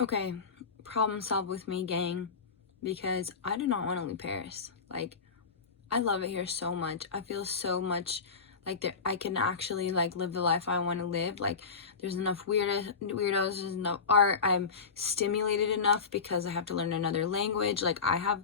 Okay, problem solved with me, gang, because I do not want to leave Paris. Like, I love it here so much. I feel so much like that I can actually like live the life I want to live. Like, there's enough weirdos, there's enough art. I'm stimulated enough because I have to learn another language. Like, I have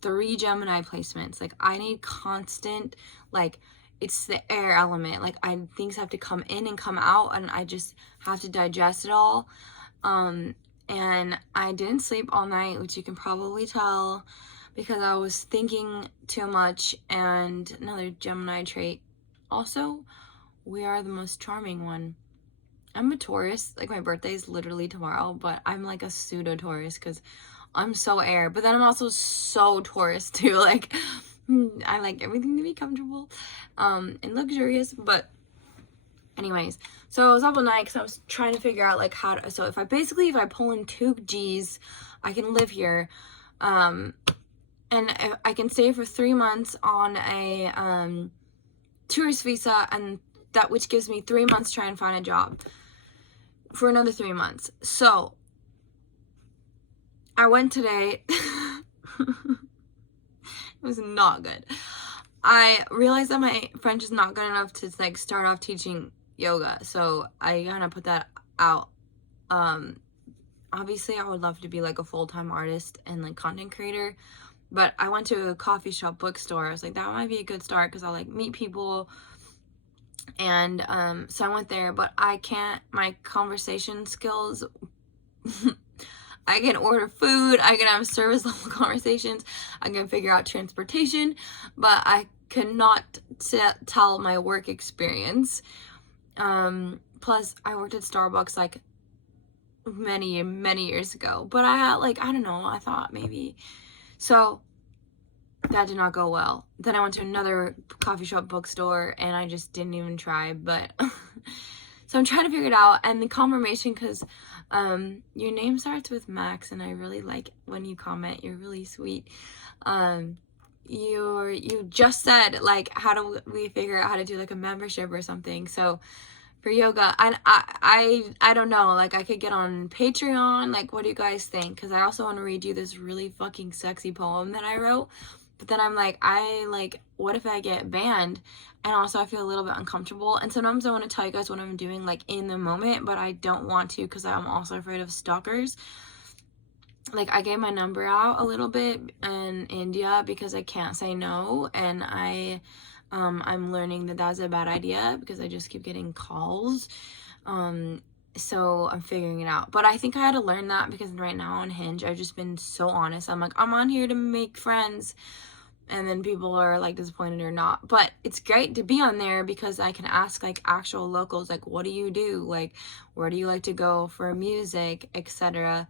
3 Gemini placements. Like, I need constant, like, it's the air element. Like, things have to come in and come out, and I just have to digest it all. And I didn't sleep all night, which you can probably tell, because I was thinking too much. And another Gemini trait, also, we are the most charming one. I'm a Taurus, like my birthday is literally tomorrow, but I'm like a pseudo Taurus because I'm so air, but then I'm also so Taurus too. Like, I like everything to be comfortable and luxurious. But anyways, so I was up all night because I was trying to figure out like how to, so if I pull in 2 G's, I can live here, and if I can stay for 3 months on a tourist visa, and that, which gives me 3 months to try and find a job for another 3 months. So I went today. It was not good. I realized that my French is not good enough to like start off teaching yoga, so I kind of put that out. Obviously I would love to be like a full-time artist and like content creator, but I went to a coffee shop bookstore. I was like, that might be a good start because I'll like meet people. And so I went there, but I can't, my conversation skills I can order food, I can have service level conversations, I can figure out transportation, but I cannot tell my work experience. Plus I worked at Starbucks like many years ago, but I had like, I don't know, I thought maybe, so that did not go well. Then I went to another coffee shop bookstore and I just didn't even try, but so I'm trying to figure it out. And the confirmation, because your name starts with Max and I really like when you comment, you're really sweet. You just said like, how do we figure out how to do like a membership or something? So for yoga, I don't know, like I could get on Patreon. Like, what do you guys think? Because I also want to read you this really fucking sexy poem that I wrote, but then I'm like, what if I get banned? And also I feel a little bit uncomfortable, and sometimes I want to tell you guys what I'm doing like in the moment, but I don't want to because I'm also afraid of stalkers. Like, I gave my number out a little bit in India because I can't say no, and I'm learning that that's a bad idea because I just keep getting calls. So I'm figuring it out. But I think I had to learn that because right now on Hinge, I've just been so honest. I'm like, I'm on here to make friends. And then people are like disappointed or not. But it's great to be on there because I can ask like actual locals, like, what do you do? Like, where do you like to go for music, etc.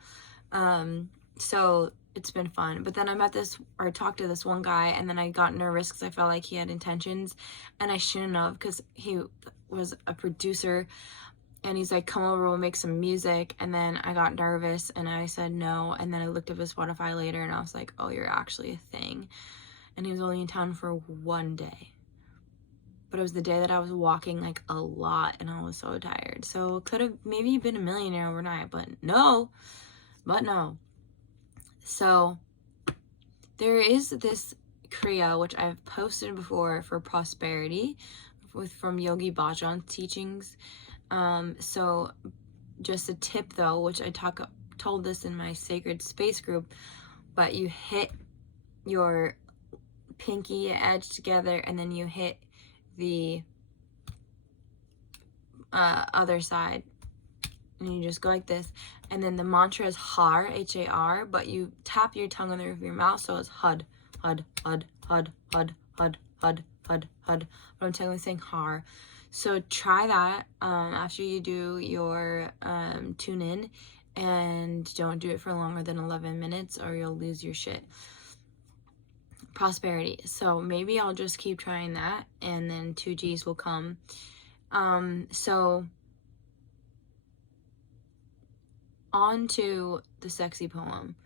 So it's been fun. But then I talked to this one guy, and then I got nervous because I felt like he had intentions, and I shouldn't have, because he was a producer, and he's like, come over, we'll make some music. And then I got nervous and I said no, and then I looked up his Spotify later and I was like, oh, you're actually a thing. And he was only in town for 1 day, but it was the day that I was walking like a lot and I was so tired. So could have maybe been a millionaire overnight, but no. So there is this Kriya, which I've posted before, for prosperity, from Yogi Bhajan's teachings. So just a tip though, which I told this in my sacred space group, but you hit your pinky edge together and then you hit the other side, and you just go like this, and then the mantra is har, H-A-R, but you tap your tongue on the roof of your mouth, so it's hud, hud, hud, hud, hud, hud, hud, hud, hud, but I'm technically saying har. So try that after you do your tune in, and don't do it for longer than 11 minutes or you'll lose your shit. Prosperity. So maybe I'll just keep trying that, and then 2 G's will come. So on to the sexy poem,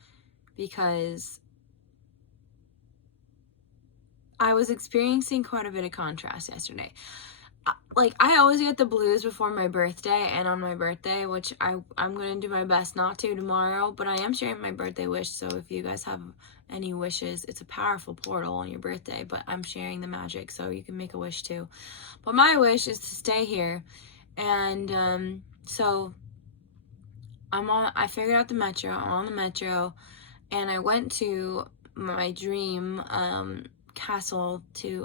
because I was experiencing quite a bit of contrast yesterday. like, I always get the blues before my birthday and on my birthday, which I'm gonna do my best not to tomorrow, but I am sharing my birthday wish, so if you guys have any wishes, it's a powerful portal on your birthday, but I'm sharing the magic, so you can make a wish too. But my wish is to stay here, and so I figured out the metro, I'm on the metro, and I went to my dream castle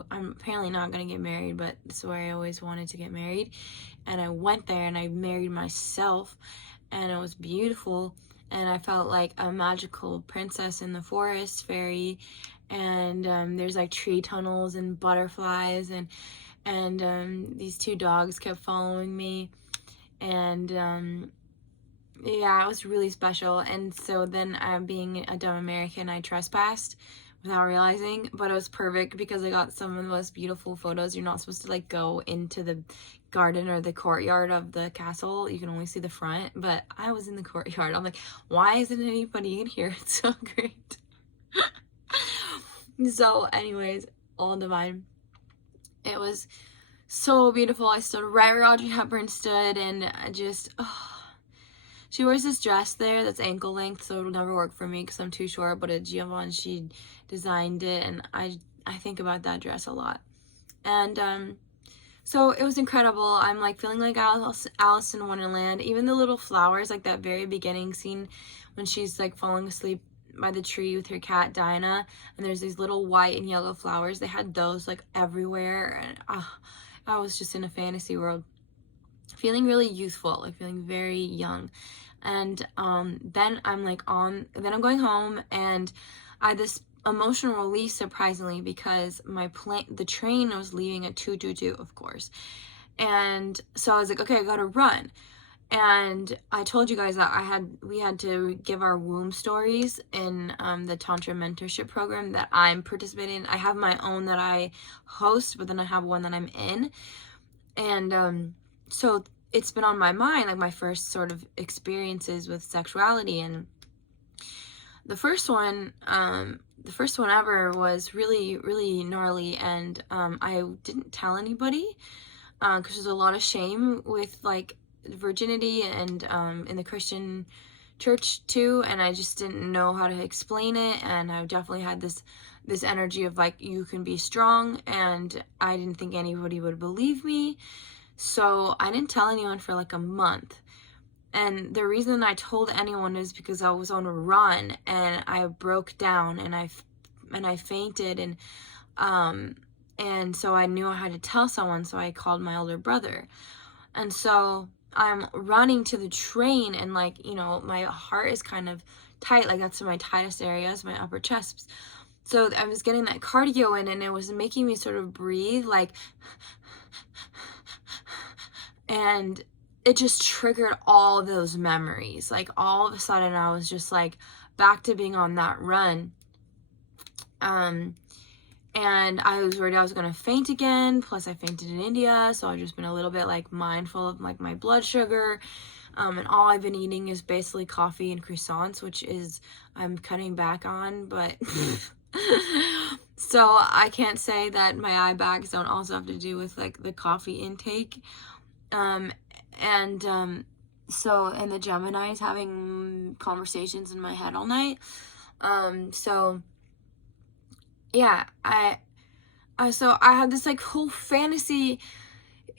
I'm apparently not going to get married, but it's where I always wanted to get married. And I went there and I married myself, and it was beautiful, and I felt like a magical princess in the forest, fairy. And there's like tree tunnels and butterflies, and these two dogs kept following me, and yeah, it was really special. And so then, being a dumb American, I trespassed without realizing, but it was perfect because I got some of the most beautiful photos. You're not supposed to like go into the garden or the courtyard of the castle. You can only see the front, but I was in the courtyard. I'm like, why isn't anybody in here? It's so great. So anyways, all divine. It was so beautiful. I stood right where Audrey Hepburn stood, and I just, she wears this dress there that's ankle length, so it'll never work for me because I'm too short, but 𝖕𝖊𝖊𝖊𝖕 designed it, and I think about that dress a lot. And so it was incredible. I'm like feeling like Alice in Wonderland. Even the little flowers, like that very beginning scene when she's like falling asleep by the tree with her cat Dinah, and there's these little white and yellow flowers. They had those like everywhere, and I was just in a fantasy world, feeling really youthful, like feeling very young. And then I'm going home, and I had this emotional release, surprisingly, because the train was leaving at 2:22, of course. And so I was like, okay, I gotta run. And I told you guys that we had to give our womb stories in the Tantra mentorship program that I'm participating in. I have my own that I host, but then I have one that I'm in. And so it's been on my mind, like my first sort of experiences with sexuality. And the first one ever was really, really gnarly. And I didn't tell anybody because there's a lot of shame with like virginity and in the Christian church too, and I just didn't know how to explain it. And I definitely had this energy of like, you can be strong, and I didn't think anybody would believe me, so I didn't tell anyone for like a month. And the reason I told anyone is because I was on a run, and I broke down, and I fainted, and so I knew I had to tell someone, so I called my older brother. And so I'm running to the train, and like, you know, my heart is kind of tight, like that's my tightest areas, my upper chest. So I was getting that cardio in, and it was making me sort of breathe, like, and it just triggered all those memories. Like all of a sudden I was just like back to being on that run. And I was worried I was gonna faint again. Plus I fainted in India, so I've just been a little bit like mindful of like my blood sugar. And all I've been eating is basically coffee and croissants, which is I'm cutting back on, but so I can't say that my eye bags don't also have to do with like the coffee intake. So, and the Gemini is having conversations in my head all night. So yeah, so I had this like whole fantasy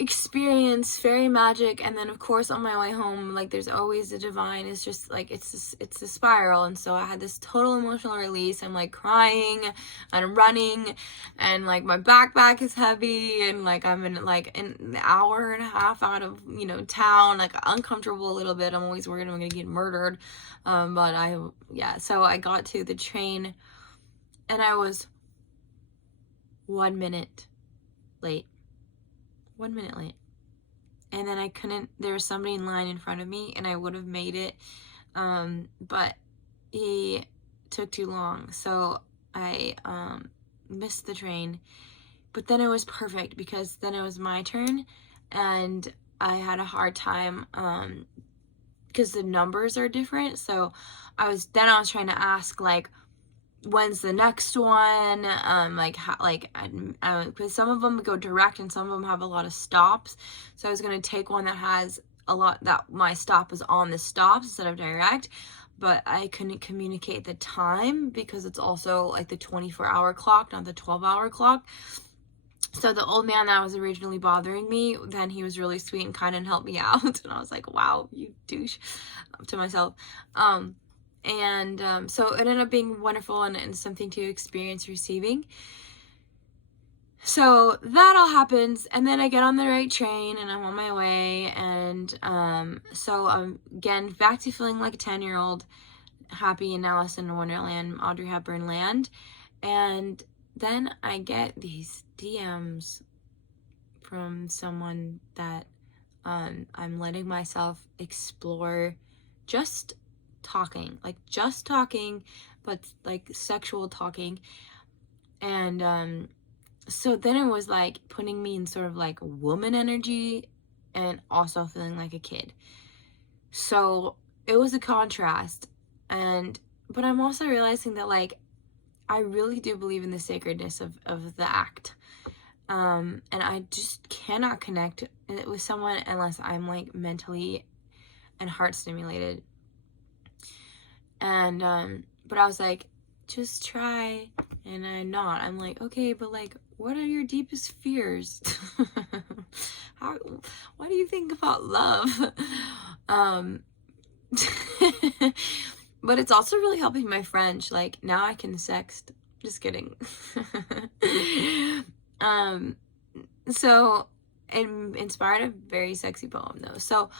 experience, fairy magic, and then of course on my way home, like there's always the divine. It's just like it's a spiral. And so I had this total emotional release. I'm like crying and running, and like my backpack is heavy, and like I'm in like an hour and a half out of, you know, town, like uncomfortable a little bit. I'm always worried I'm gonna get murdered. So I got to the train, and I was 1 minute late. 1 minute late. And then there was somebody in line in front of me, and I would have made it, but he took too long, so I missed the train. But then it was perfect, because then it was my turn, and I had a hard time because the numbers are different. So I was trying to ask like, when's the next one, like how, like because some of them go direct and some of them have a lot of stops. So I was going to take one that has a lot, that my stop is on the stops instead of direct, but I couldn't communicate the time because it's also like the 24-hour clock, not the 12-hour clock. So the old man that was originally bothering me, then he was really sweet and kind and helped me out. And I was like, wow, you douche, to myself. So it ended up being wonderful and something to experience receiving. So that all happens, and then I get on the right train and I'm on my way, and so I'm again back to feeling like a 10-year-old, happy in Alice in Wonderland, Audrey Hepburn land. And then I get these DMs from someone that I'm letting myself explore, just talking, but like sexual talking. And so then it was like putting me in sort of like woman energy and also feeling like a kid. So it was a contrast. But I'm also realizing that like I really do believe in the sacredness of the act. And I just cannot connect with someone unless I'm like mentally and heart stimulated. And but I was like, just try. And I'm like, okay, but like, what are your deepest fears? What do you think about love? But it's also really helping my French. Like, now I can sext. Just kidding. So it inspired a very sexy poem though. So,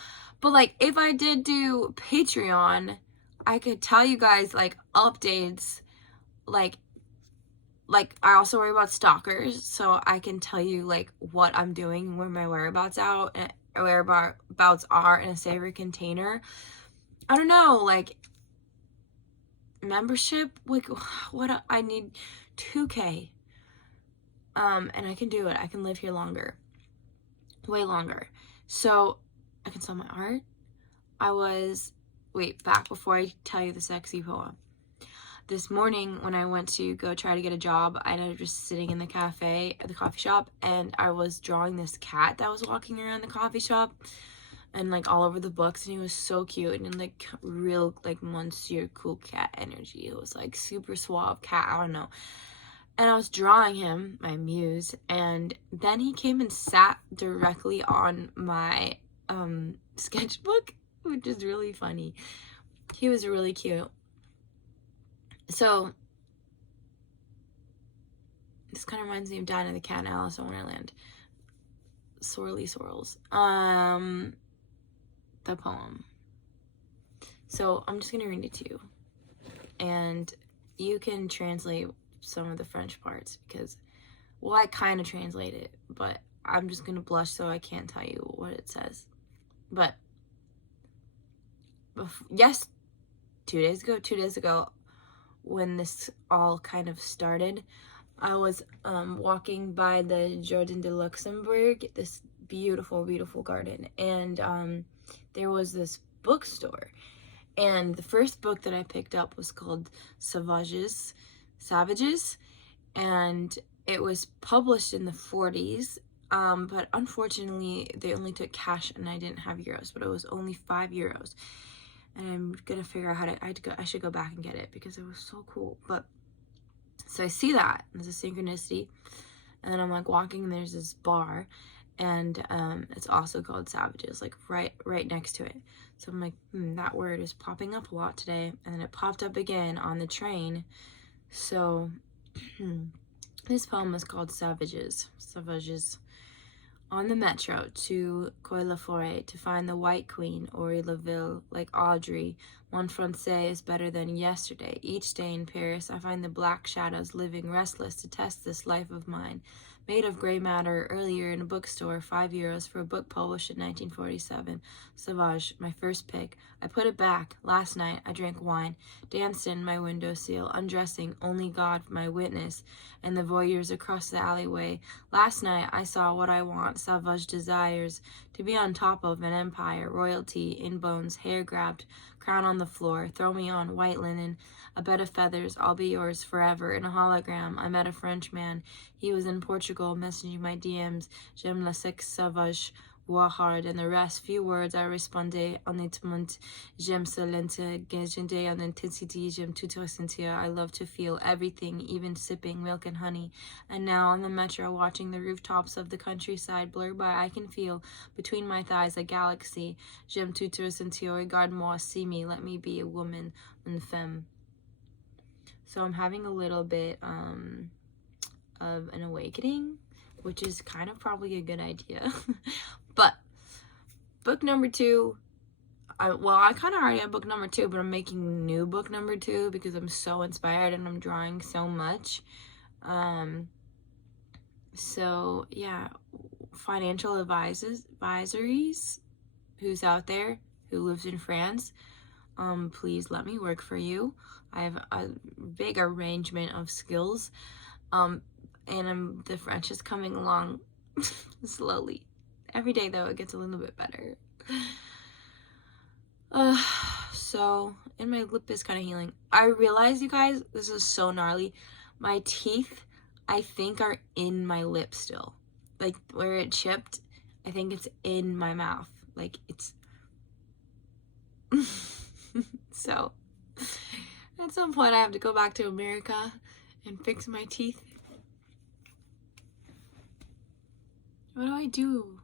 but like, if I did do Patreon, I could tell you guys like updates, like I also worry about stalkers, so I can tell you like what I'm doing, where my whereabouts are in a safer container. I don't know, like membership, like what I need 2K. And I can do it. I can live here longer. Way longer. So I can sell my art. Back before I tell you the sexy poem. This morning when I went to go try to get a job, I ended up just sitting in the coffee shop, and I was drawing this cat that was walking around the coffee shop and like all over the books, and he was so cute and like real like monsieur cool cat energy. It was like super suave cat, I don't know. And I was drawing him, my muse, and then he came and sat directly on my sketchbook, which is really funny. He was really cute. So this kind of reminds me of Dinah the Cat in Alice in Wonderland. Sorely Sorrels. The poem. So I'm just gonna read it to you, and you can translate some of the French parts because, well, I kind of translate it, but I'm just gonna blush so I can't tell you what it says. But yes, 2 days ago, when this all kind of started, I was walking by the Jardin de Luxembourg, this beautiful, beautiful garden, and there was this bookstore, and the first book that I picked up was called Savages, and it was published in the 40s, but unfortunately they only took cash and I didn't have euros, but it was only €5, and I'm gonna figure out how I should go back and get it because it was so cool. But so I see that there's a synchronicity, and then I'm like walking and there's this bar, and it's also called Savages, like right next to it. So I'm like, that word is popping up a lot today, and then it popped up again on the train. So this poem is called Savages. On the metro to 𝚘𝚧 to find the White Queen, 𝖕𝖊𝖊𝖊𝖕𝖊, like Audrey. One Francais is better than yesterday. Each day in Paris I find the black shadows living restless to test this life of mine. Made of gray matter earlier in a bookstore, €5 for a book published in 1947. Sauvage, my first pick. I put it back. Last night I drank wine, danced in my windowsill, undressing, only God my witness, and the voyeurs across the alleyway. Last night I saw what I want. Sauvage desires to be on top of an empire, royalty in bones, hair grabbed, crown on the floor, throw me on white linen, a bed of feathers, I'll be yours forever. In a hologram, I met a Frenchman. He was in Portugal, messaging my DMs, 𝖕𝖊𝖊𝖊𝖕𝖊𝖗, and the rest. Few words, I responded, 𝚘𝚘𝚒𝚘𝚔, I love to feel everything, even sipping milk and honey. And now on the metro, watching the rooftops of the countryside blur by, I can feel between my thighs a galaxy. 𝚘𝚘𝚒𝚔, regarde-moi, see me, let me be a woman, une femme. So I'm having a little bit of an awakening, which is kind of probably a good idea. But book number 2, I kind of already have book number 2, but I'm making new book number 2 because I'm so inspired and I'm drawing so much. So yeah, financial advisories, who's out there who lives in France, please let me work for you. I have a big arrangement of skills, and the French is coming along slowly. Every day though, it gets a little bit better. So, and my lip is kind of healing. I realize, you guys, this is so gnarly. My teeth, I think, are in my lip still. Like, where it chipped, I think it's in my mouth. Like, it's... So, at some point, I have to go back to America and fix my teeth. What do I do?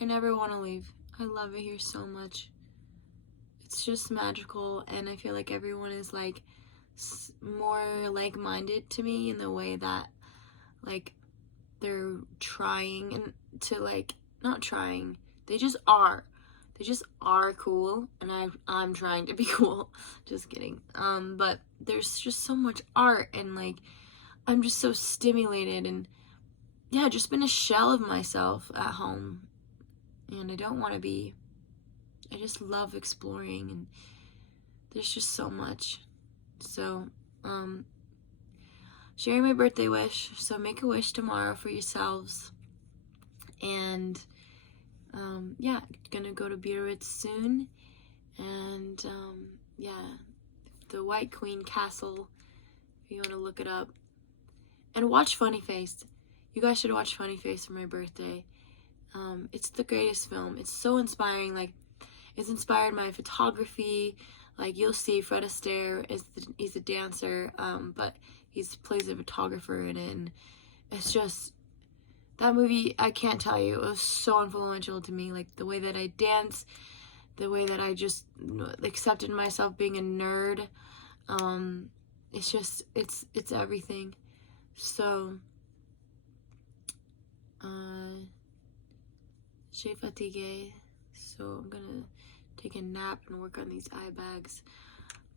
I never want to leave. I love it here so much. It's just magical, and I feel like everyone is like more like-minded to me in the way that like they're trying and to like not trying. They just are cool, and I'm trying to be cool. Just kidding. But there's just so much art, and like I'm just so stimulated, and yeah, just been a shell of myself at home. And I don't want to be. I just love exploring, and there's just so much. So, sharing my birthday wish. So make a wish tomorrow for yourselves. And, yeah, gonna go to Biarritz soon. And, yeah, the White Queen Castle, if you want to look it up. And watch Funny Face. You guys should watch Funny Face for my birthday. It's the greatest film. It's so inspiring. Like, it's inspired my photography. Like, you'll see Fred Astaire he's a dancer, but he plays a photographer in it, and it's just, that movie, I can't tell you, it was so influential to me. Like, the way that I dance, the way that I just accepted myself being a nerd, it's just, it's everything. So, j'ai fatigué, so I'm gonna take a nap and work on these eye bags.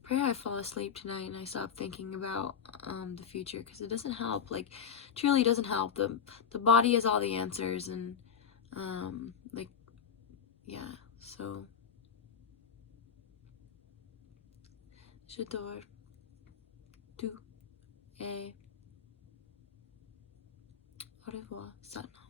Pray I fall asleep tonight and I stop thinking about the future, because it doesn't help. Like, truly doesn't help. The body has all the answers, and like, yeah. So je dors, tu es, au revoir, Satnam.